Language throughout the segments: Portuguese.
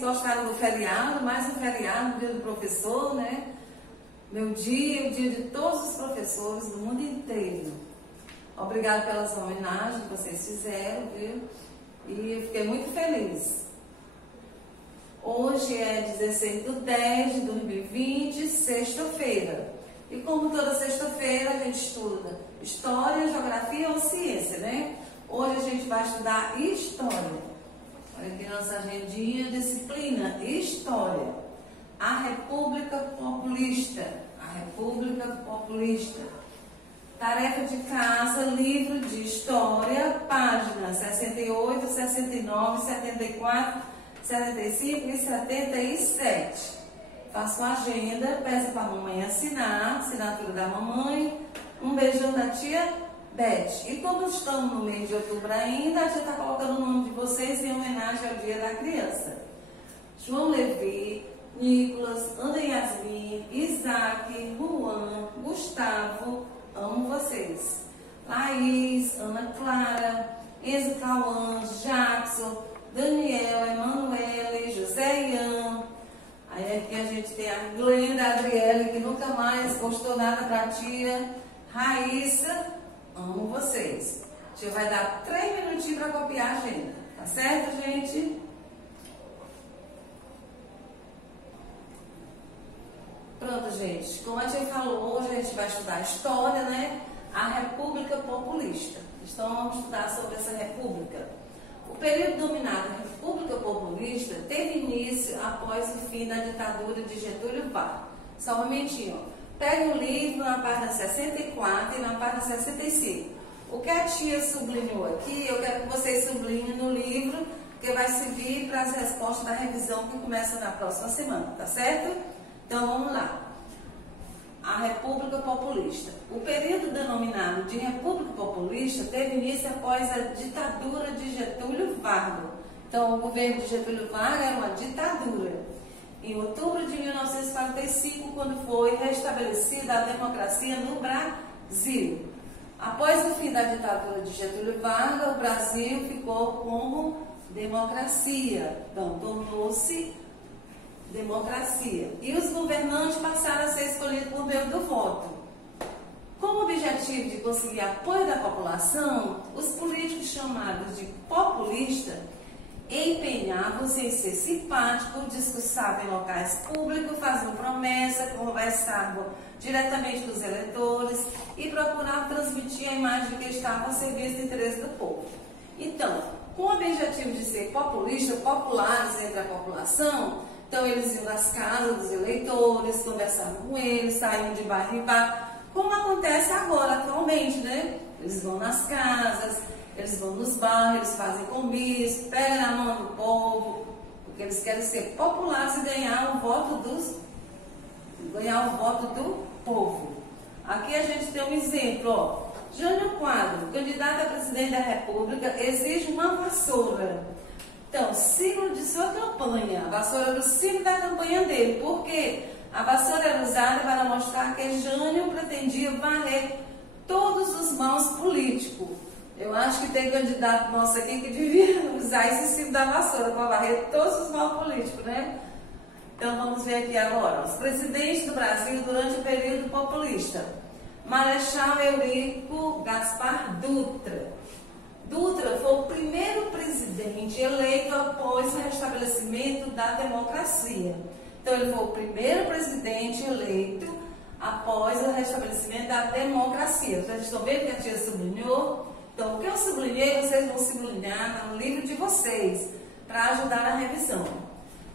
Gostaram do feriado, mais um feriado, dia do professor, né? Meu dia, o dia de todos os professores do mundo inteiro. Obrigada pelas homenagens que vocês fizeram, viu? E eu fiquei muito feliz. Hoje é 16/10/2020, sexta-feira. E como toda sexta-feira a gente estuda História, Geografia ou Ciência, né? Hoje a gente vai estudar História. Olha aqui nossa agendinha, disciplina, História. A República Populista. A República Populista. Tarefa de casa, livro de História, páginas 68, 69, 74, 75 e 77. Faço a agenda, peço para a mamãe assinar, assinatura da mamãe. Um beijão da tia Beth. E como estamos no mês de outubro ainda, a gente está colocando o nome de vocês em homenagem ao Dia da Criança. João Levi, Nicolas, Ana Yasmin, Isaac, Juan, Gustavo, amo vocês. Laís, Ana Clara, Enzo Cauã, Jackson, Daniel, Emanuele, José Ian. Aí aqui a gente tem a Glenda, Adriele, que nunca mais postou nada para a tia. Raíssa, amo vocês. A tia vai dar 3 minutinhos para copiar a agenda. Tá certo, gente? Pronto, gente. Como a tia falou, hoje a gente vai estudar História, né? A República Populista. Então, vamos estudar sobre essa república. O período dominado República Populista teve início após o fim da ditadura de Getúlio Vargas. Só um momentinho, ó. Pegue o livro na página 64 e na página 65. O que a tia sublinhou aqui, eu quero que vocês sublinhem no livro, que vai servir para as respostas da revisão que começa na próxima semana, tá certo? Então vamos lá. A República Populista. O período denominado de República Populista teve início após a ditadura de Getúlio Vargas. Então, o governo de Getúlio Vargas era uma ditadura. Em outubro de 1945, quando foi restabelecida a democracia no Brasil. Após o fim da ditadura de Getúlio Vargas, o Brasil ficou como democracia. Então, tornou-se democracia. E os governantes passaram a ser escolhidos por meio do voto. Com o objetivo de conseguir apoio da população, os políticos chamados de populistas empenhavam-se em ser simpáticos, discursavam em locais públicos, faziam promessas, conversavam diretamente com os eleitores e procuravam transmitir a imagem de que estavam a serviço do interesse do povo. Então, com o objetivo de ser populistas, populares entre a população, então eles iam nas casas dos eleitores, conversavam com eles, saíam de bairro em bairro, como acontece agora, atualmente, né? Eles vão nas casas, eles vão nos bairros, eles fazem comício, pegam na mão do povo, porque eles querem ser populares e ganhar o voto do povo. Aqui a gente tem um exemplo, ó. Jânio Quadros, candidato a presidente da República, exige uma vassoura. Então, símbolo de sua campanha. A vassoura era o símbolo da campanha dele, porque a vassoura era usada para mostrar que Jânio pretendia varrer todos os maus políticos. Eu acho que tem candidato nosso aqui que devia usar esse símbolo da vassoura para varrer todos os maus políticos, né? Então vamos ver aqui agora. Os presidentes do Brasil durante o período populista. Marechal Eurico Gaspar Dutra. Dutra foi o primeiro presidente eleito após o restabelecimento da democracia. Então ele foi o primeiro presidente eleito após o restabelecimento da democracia. Vocês estão vendo que a tia sublinhou? Então, o que eu sublinhei, vocês vão sublinhar no livro de vocês, para ajudar na revisão.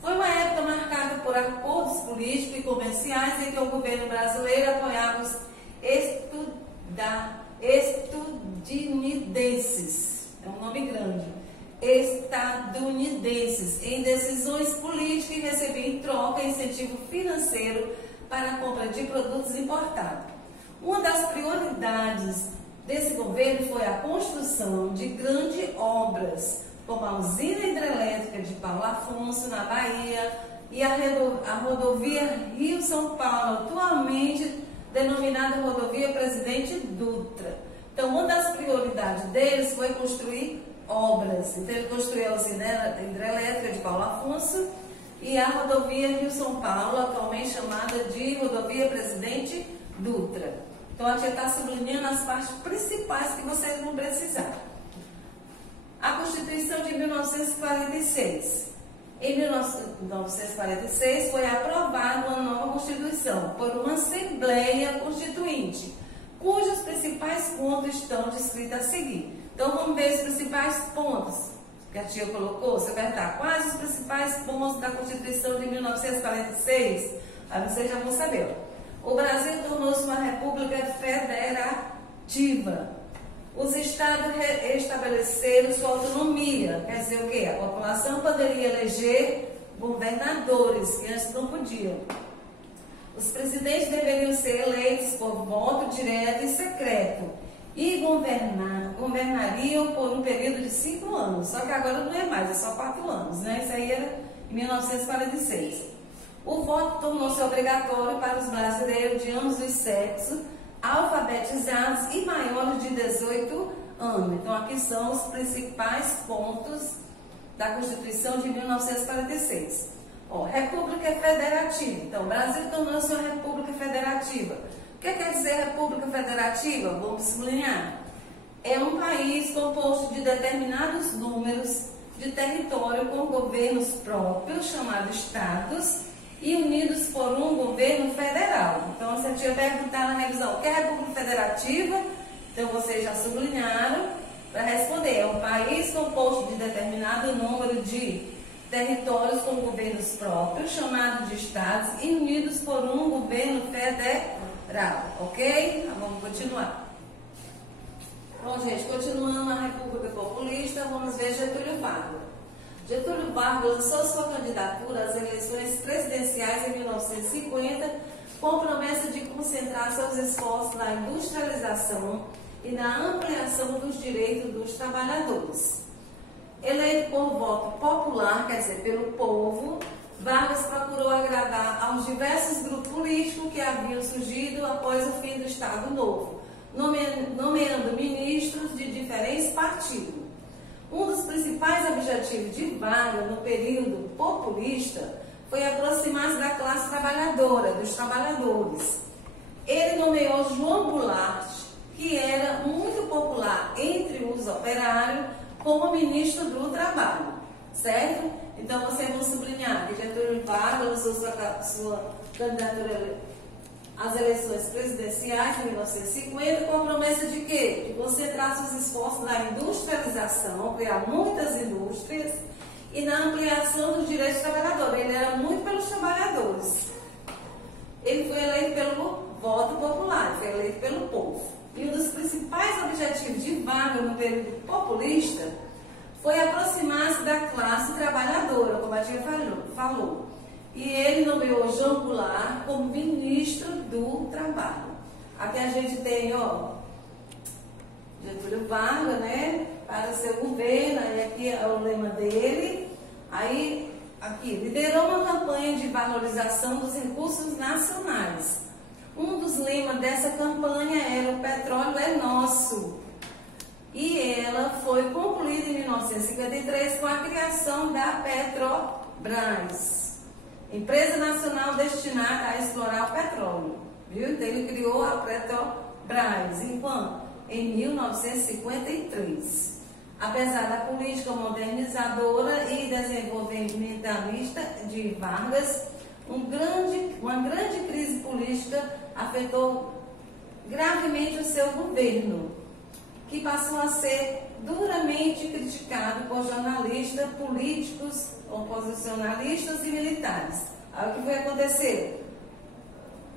Foi uma época marcada por acordos políticos e comerciais em que o governo brasileiro apoiava os estadunidenses, é um nome grande, estadunidenses, em decisões políticas e recebia em troca incentivo financeiro para a compra de produtos importados. Uma das prioridades desse governo foi a construção de grandes obras, como a usina hidrelétrica de Paulo Afonso, na Bahia, e a rodovia Rio-São Paulo, atualmente denominada rodovia Presidente Dutra. Então, uma das prioridades deles foi construir obras. Então, ele construiu a usina hidrelétrica de Paulo Afonso e a rodovia Rio-São Paulo, atualmente chamada de rodovia Presidente Dutra. Então, a tia está sublinhando as partes principais que vocês vão precisar. A Constituição de 1946. Em 1946 foi aprovada uma nova Constituição por uma Assembleia Constituinte, cujos principais pontos estão descritos a seguir. Então, vamos ver os principais pontos que a tia colocou. Você vai perguntar quais os principais pontos da Constituição de 1946? Aí vocês já vão saber. O Brasil tornou-se uma república federativa. Os estados estabeleceram sua autonomia. Quer dizer o quê? A população poderia eleger governadores, que antes não podiam. Os presidentes deveriam ser eleitos por voto direto e secreto e governariam por um período de 5 anos. Só que agora não é mais, é só 4 anos, né? Isso aí era em 1946. O voto tornou-se obrigatório para os brasileiros de ambos os sexos, alfabetizados e maiores de 18 anos. Então, aqui são os principais pontos da Constituição de 1946. República Federativa. Então, o Brasil tornou-se uma República Federativa. O que quer dizer República Federativa? Vamos sublinhar. É um país composto de determinados números de território com governos próprios, chamados estados, e unidos por um governo federal. Então, você tinha perguntado na revisão o que é República Federativa, então vocês já sublinharam para responder. É um país composto de determinado número de territórios com governos próprios, chamados de estados, e unidos por um governo federal. Ok? Então, vamos continuar. Bom, gente, continuando na República Populista, vamos ver Getúlio Vargas. Getúlio Vargas lançou sua candidatura às eleições presidenciais em 1950 com a promessa de concentrar seus esforços na industrialização e na ampliação dos direitos dos trabalhadores. Eleito por voto popular, quer dizer, pelo povo, Vargas procurou agradar aos diversos grupos políticos que haviam surgido após o fim do Estado Novo, nomeando ministros de diferentes partidos. Um dos principais objetivos de Vargas no período populista foi aproximar-se da classe trabalhadora, dos trabalhadores. Ele nomeou João Goulart, que era muito popular entre os operários, como ministro do Trabalho, certo? Então, vocês vão sublinhar que Getúlio Vargas lançou sua candidatura às eleições presidenciais em 1950 com a promessa de quê? De concentrar seus esforços na industrialização, criar muitas indústrias e na ampliação dos direitos dos trabalhadores. Ele era muito pelos trabalhadores. Ele foi eleito pelo voto popular, foi eleito pelo povo. E um dos principais objetivos de Vargas no período populista foi aproximar-se da classe trabalhadora, como a tia falou. E ele nomeou João Goulart como ministro do Trabalho. Aqui a gente tem, Getúlio Vargas, né, para seu governo, aí aqui é o lema dele. Aí, aqui, liderou uma campanha de valorização dos recursos nacionais. Um dos lemas dessa campanha era o petróleo é nosso. E ela foi concluída em 1953 com a criação da Petrobras, empresa nacional destinada a explorar o petróleo. Viu? Então ele criou a Petrobras, em 1953. Apesar da política modernizadora e desenvolvimentalista de Vargas, uma grande crise política afetou gravemente o seu governo, que passou a ser duramente criticado por jornalistas, políticos, oposicionalistas e militares. Aí o que foi acontecer?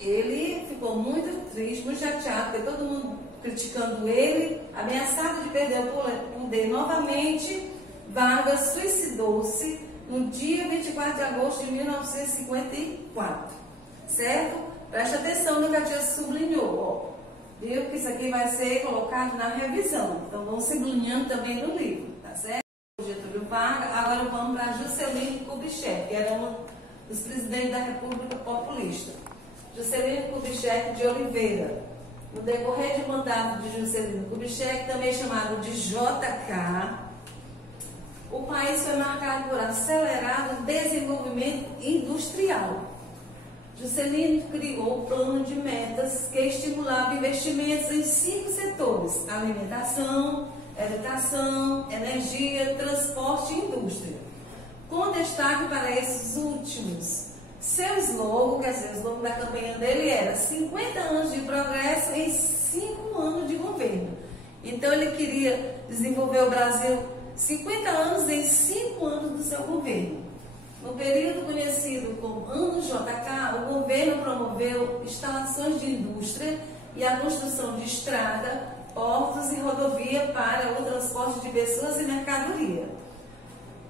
Ele ficou muito triste, muito chateado, porque todo mundo criticando ele, ameaçado de perder o poder novamente. Vargas suicidou-se no dia 24 de agosto de 1954, certo? Preste atenção no que a tia sublinhou, ó. Viu que isso aqui vai ser colocado na revisão, então vão sublinhando também no livro, tá certo? Getúlio Vargas. Agora vamos para Juscelino Kubitschek, que era um dos presidentes da República Populista. Juscelino Kubitschek de Oliveira. No decorrer do mandato de Juscelino Kubitschek, também chamado de JK, o país foi marcado por acelerado desenvolvimento industrial. Juscelino criou um plano de metas que estimulava investimentos em 5 setores: alimentação, educação, energia, transporte e indústria, com destaque para esses últimos. Seu slogan, quer dizer, o slogan da campanha dele era 50 anos de progresso em 5 anos de governo. Então ele queria desenvolver o Brasil 50 anos em 5 anos do seu governo. No período conhecido como Ano JK, o governo promoveu instalações de indústria e a construção de estrada, portos e rodovia para o transporte de pessoas e mercadoria.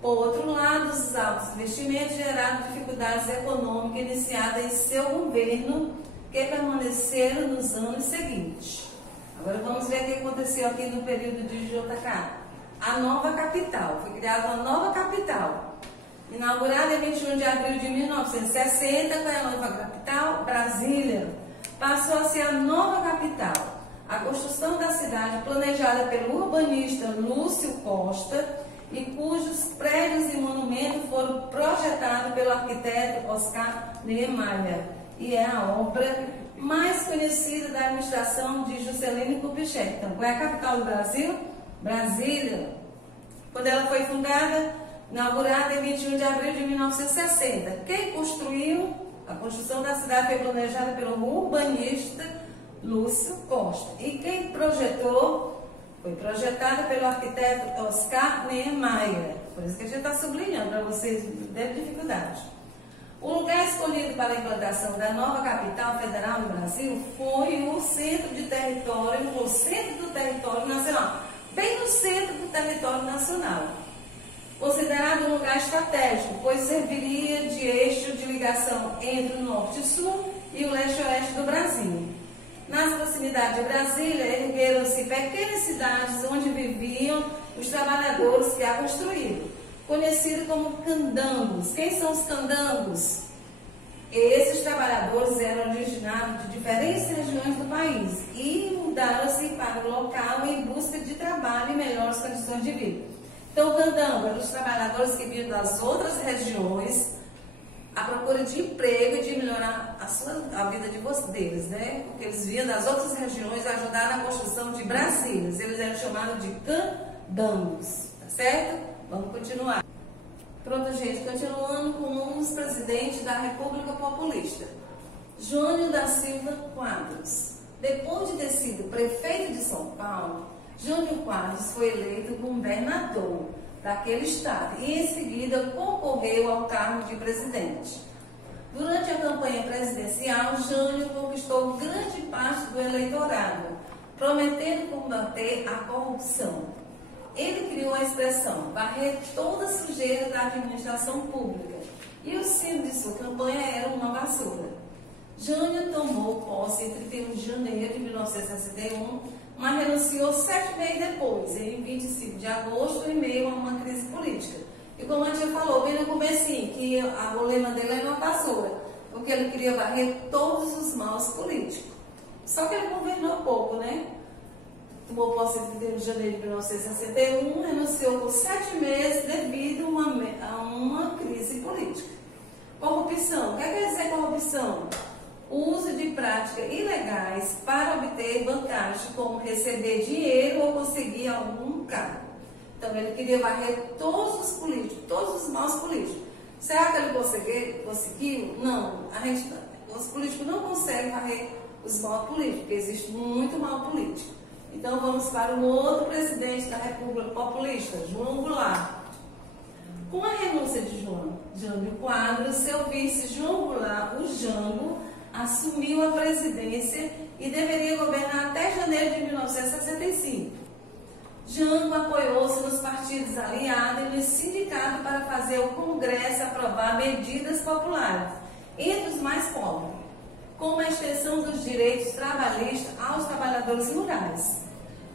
Por outro lado, os altos investimentos geraram dificuldades econômicas iniciadas em seu governo, que permaneceram nos anos seguintes. Agora vamos ver o que aconteceu aqui no período de JK. A nova capital. Foi criada uma nova capital. Inaugurada em 21 de abril de 1960, qual é a nova capital? Brasília. Passou a ser a nova capital. A construção da cidade, planejada pelo urbanista Lúcio Costa, e cujos prédios e monumentos foram projetados pelo arquiteto Oscar Niemeyer, e é a obra mais conhecida da administração de Juscelino Kubitschek. Então, qual é a capital do Brasil? Brasília. Quando ela foi fundada, inaugurada em 21 de abril de 1960. Quem construiu? A construção da cidade foi planejada pelo urbanista Lúcio Costa. E quem projetou? Foi projetada pelo arquiteto Oscar Niemeyer. Por isso que a gente está sublinhando para vocês, não teve dificuldade. O lugar escolhido para a implantação da nova capital federal do Brasil foi o centro de território, o centro do território nacional, bem no centro do território nacional. Considerado um lugar estratégico, pois serviria de eixo de ligação entre o norte e sul e o leste e oeste do Brasil. Nas proximidades de Brasília, ergueram-se pequenas cidades onde viviam os trabalhadores que a construíram, conhecidos como candangos. Quem são os candangos? Esses trabalhadores eram originários de diferentes regiões do país e mudaram-se para o local em busca de trabalho e melhores condições de vida. Então, o candango eram os trabalhadores que vinham das outras regiões à procura de emprego e de melhorar a vida deles, né? Porque eles vinham das outras regiões ajudar na construção de Brasília. Eles eram chamados de candangos, tá certo? Vamos continuar. Pronto, gente, continuando com um dos presidentes da República Populista, Jânio da Silva Quadros. Depois de ter sido prefeito de São Paulo, Jânio Quadros foi eleito governador daquele estado e em seguida concorreu ao cargo de presidente. Durante a campanha presidencial, Jânio conquistou grande parte do eleitorado, prometendo combater a corrupção. Ele criou a expressão varrer toda a sujeira da administração pública e o símbolo de sua campanha era uma vassoura. Jânio tomou posse em 31 de janeiro de 1961, mas renunciou 7 meses depois, em 25 de agosto, em meio a uma crise política. E como a tia falou, bem no comecinho, que o lema dele era uma vassoura, porque ele queria varrer todos os maus políticos. Só que ele governou pouco, né? Tomou posse em 31 de janeiro de 1961, renunciou por 7 meses devido a uma crise política. Corrupção. O que quer dizer corrupção? O uso de práticas ilegais para obter vantagem, como receber dinheiro ou conseguir algum cargo. Então, ele queria varrer todos os políticos, todos os maus políticos. Será que ele conseguiu? Não. Os políticos não conseguem varrer os maus políticos, porque existe muito mal político. Então vamos para o outro presidente da República Populista, João Goulart. Com a renúncia de Jânio Quadros, seu vice João Goulart, o Jango, assumiu a presidência e deveria governar até janeiro de 1965. Jango apoiou-se nos partidos aliados e nos sindicatos para fazer o Congresso aprovar medidas populares entre os mais pobres, como a extensão dos direitos trabalhistas aos trabalhadores rurais.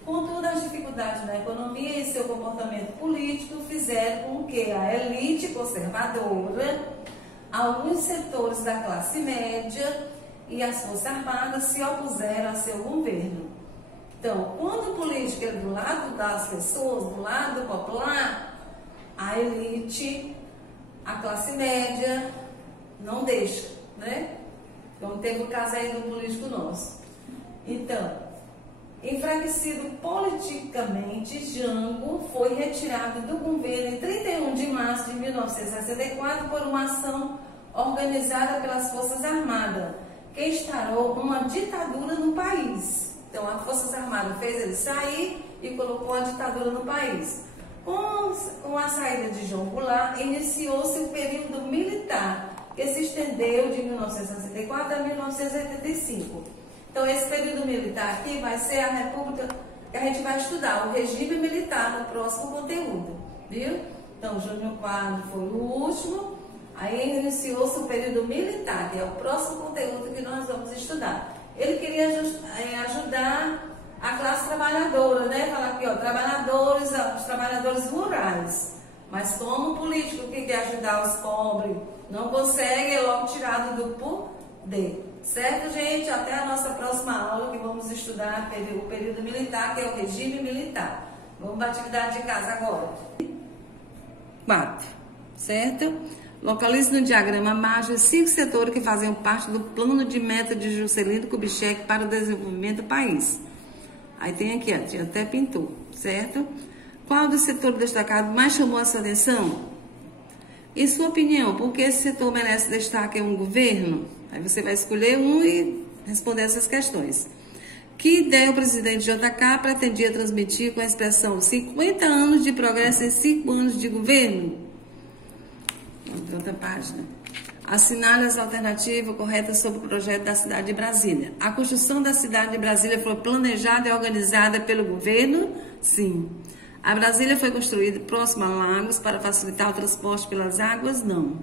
Contudo, as dificuldades da economia e seu comportamento político fizeram com que a elite conservadora, alguns setores da classe média e as Forças Armadas se opuseram a seu governo. Então, quando o político é do lado das pessoas, do lado popular, a elite, a classe média, não deixa, né? Como teve o caso aí do político nosso. Então, enfraquecido politicamente, Jango foi retirado do governo em 31 de março de 1964 por uma ação organizada pelas Forças Armadas, que instaurou uma ditadura no país. Então, as Forças Armadas fez ele sair e colocou a ditadura no país. Com a saída de João Goulart, iniciou-se o período militar, que se estendeu de 1964 a 1985. Então, esse período militar aqui vai ser a república que a gente vai estudar, o regime militar no próximo conteúdo, viu? Então, Jânio Quadros foi o último, aí iniciou-se o período militar, que é o próximo conteúdo que nós vamos estudar. Ele queria ajudar a classe trabalhadora, né? Falar aqui, ó, os trabalhadores rurais. Mas como político que quer ajudar os pobres, não consegue, é logo tirado do poder. Certo, gente? Até a nossa próxima aula, que vamos estudar o período militar, que é o regime militar. Vamos para a atividade de casa agora. 4. Certo? Localize no diagrama margem 5 setores que fazem parte do plano de meta de Juscelino Kubitschek para o desenvolvimento do país. Aí tem aqui, ó, até pintou, certo? Qual dos setores destacados mais chamou a sua atenção? Em sua opinião, por que esse setor merece destaque em um governo? Aí você vai escolher um e responder essas questões. Que ideia o presidente JK pretendia transmitir com a expressão 50 anos de progresso em 5 anos de governo? Outra página. Assinale as alternativas corretas sobre o projeto da cidade de Brasília. A construção da cidade de Brasília foi planejada e organizada pelo governo? Sim. A Brasília foi construída próxima a lagos para facilitar o transporte pelas águas? Não.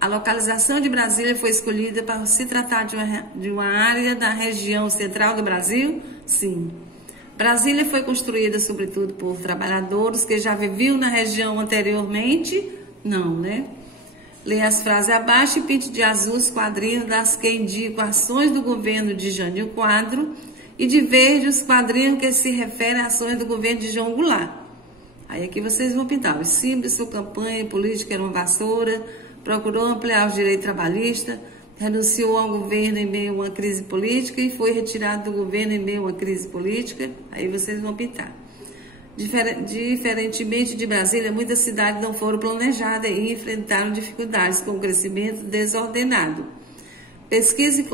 A localização de Brasília foi escolhida para se tratar de uma área da região central do Brasil? Sim. Brasília foi construída, sobretudo, por trabalhadores que já viviam na região anteriormente? Não, né? Leia as frases abaixo e pinte de azul os quadrinhos das que indicam ações do governo de Jânio Quadros e de verde os quadrinhos que se referem a ações do governo de João Goulart. Aí aqui vocês vão pintar. Os símbolos, sua campanha política era uma vassoura, procurou ampliar os direitos trabalhistas, renunciou ao governo em meio a uma crise política e foi retirado do governo em meio a uma crise política. Aí vocês vão pintar. Diferentemente de Brasília, muitas cidades não foram planejadas e enfrentaram dificuldades com o crescimento desordenado. Pesquise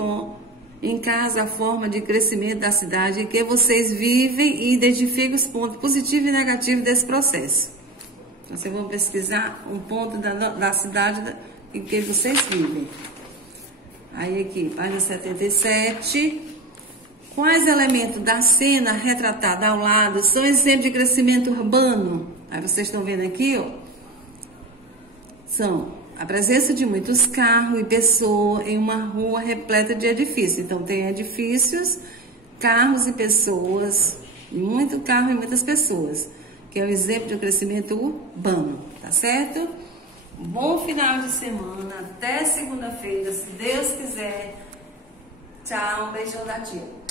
em casa a forma de crescimento da cidade em que vocês vivem e identifique os pontos positivos e negativos desse processo. Então, vocês vão pesquisar um ponto da cidade em que vocês vivem. Aí aqui, página 77. Quais elementos da cena retratada ao lado são exemplos de crescimento urbano? Aí vocês estão vendo aqui, ó. São a presença de muitos carros e pessoas em uma rua repleta de edifícios. Então, tem edifícios, carros e pessoas, muito carro e muitas pessoas, que é um exemplo de um crescimento urbano, tá certo? Bom final de semana, até segunda-feira, se Deus quiser. Tchau, um beijão da tia.